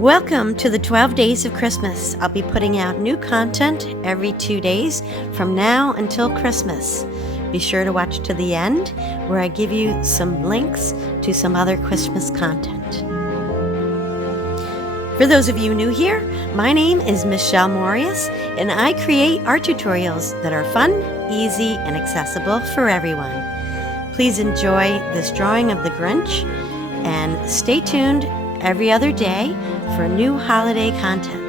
Welcome to the 12 Days of Christmas. I'll be putting out new content every 2 days from now until Christmas. Be sure to watch to the end where I give you some links to some other Christmas content. For those of you new here, my name is Michelle Moreus and I create art tutorials that are fun, easy, and accessible for everyone. Please enjoy this drawing of the Grinch and stay tuned every other day for new holiday content.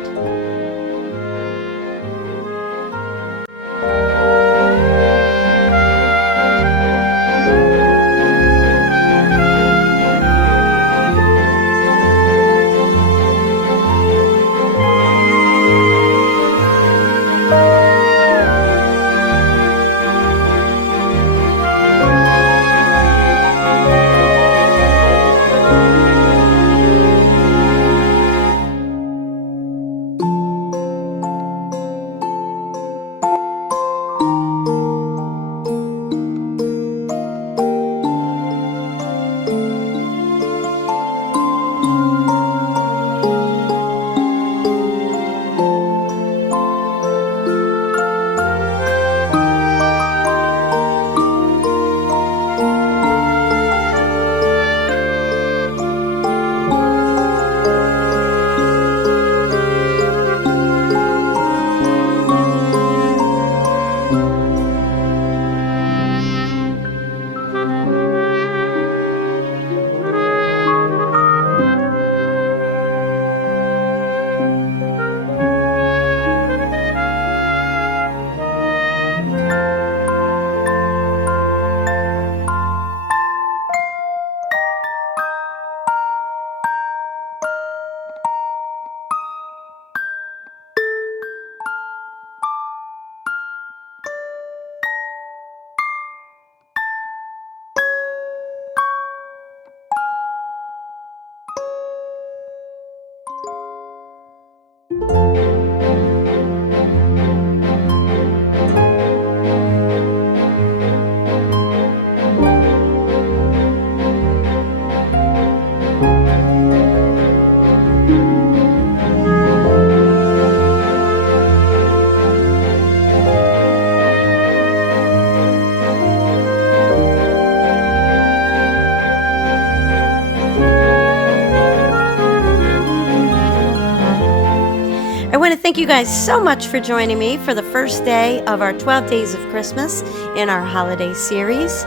I want to thank you guys so much for joining me for the first day of our 12 Days of Christmas in our holiday series.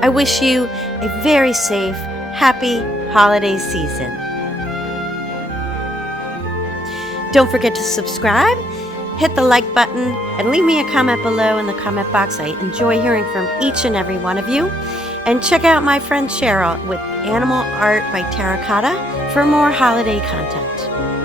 I wish you a very safe, happy holiday season. Don't forget to subscribe, hit the like button, and leave me a comment below in the comment box. I enjoy hearing from each and every one of you. And check out my friend Cheryl with Animal Art by Terracotta for more holiday content.